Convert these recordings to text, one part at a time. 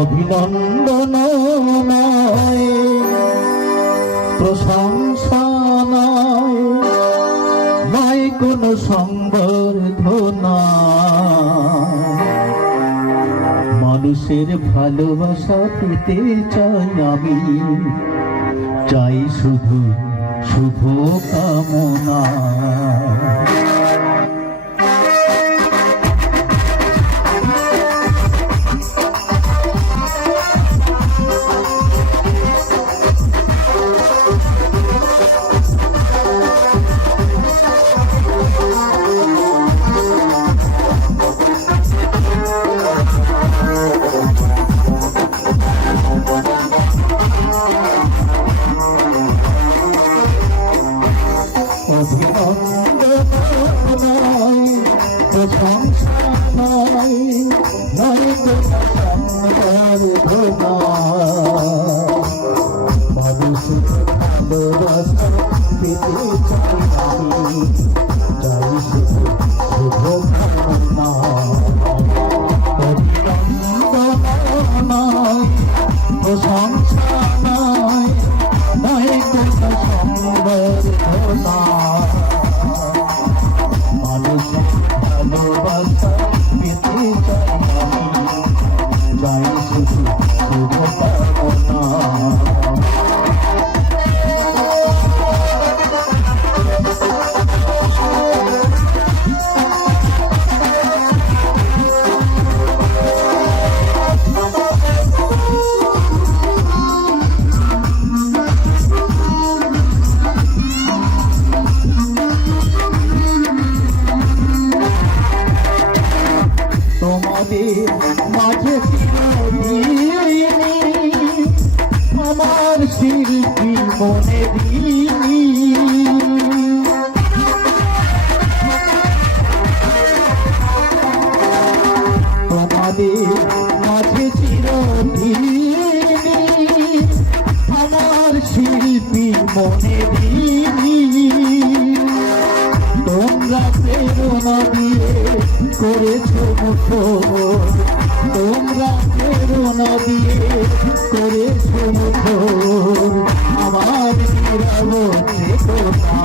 অভিনন্দন নয়, প্রশংসা নয়, নাই কোনো সংবর্ধনা। মানুষের ভালোবাসা পেতে চাই আমি, চাই শুধু শুভ কামনা। মাঝে আমার শিল্পী মনে দিনি, তোমাদের মাঝে চিরদিন আমার শিল্পী মনে দিনি। তোমরা প্রেরণা দিয়ে করেছো মুখর, তোমরা প্রেরণা দিয়ে করেছো মুখর আমার নীরব চেতনা।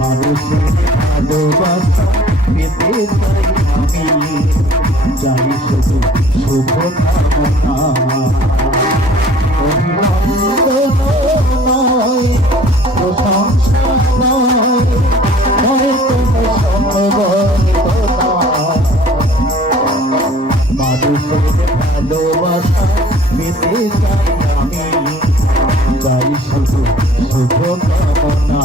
মানুষের ভালোবাসা পেতে চাই আমি, চাই শুধু শুভ কামনা। অভিনন্দন নয়, প্রশংসা নয়, নয় কোনো সংবর্ধনা। মানুষের ভালোবাসা পেতে চাই আমি, চাই শুধু শুভ কামনা।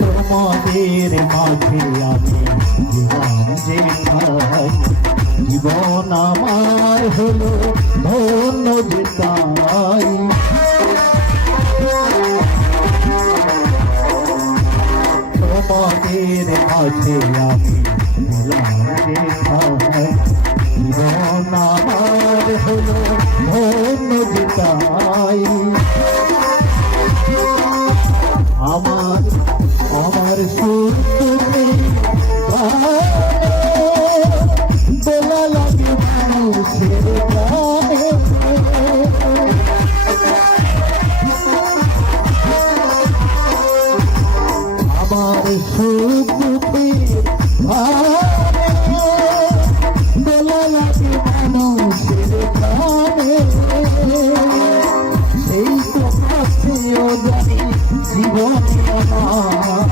তোমাদের মাঝে আমি জীবন যে খাই, জীবন আমার হলো ধন্য যে তাই। তোমাদের মাঝে আমি জীবন যে খাই, জীবন আমার হলো ধন্য যে তাই। আমার আমার সুরতে বলা লাগে মানুষের গানে, আমার সুরতে বলা লাগে মানুষের গানে। সেই তো কাছেও জানি জীবন আমার,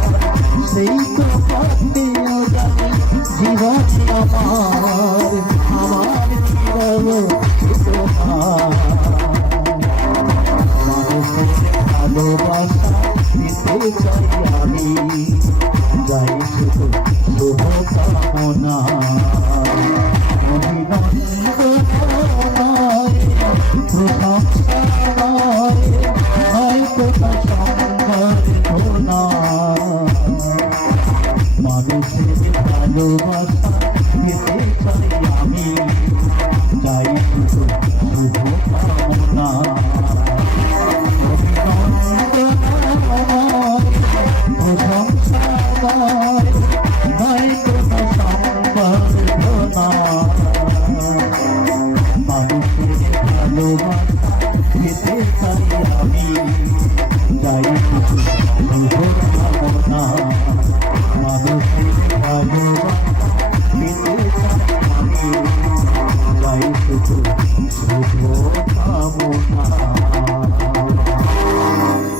সেই তো কাছেও জানি জীবন আমার, আমার নীরব চেতনা। মানুষের ভালোবাসা পেতে চাই আমি, চাই শুধু শুভ কামনা। অভিনন্দন প্রশংসা নয়, হয়তো তা সংবর্ধনা। মানুষের ভালোবাসা পেতে চাই আমি।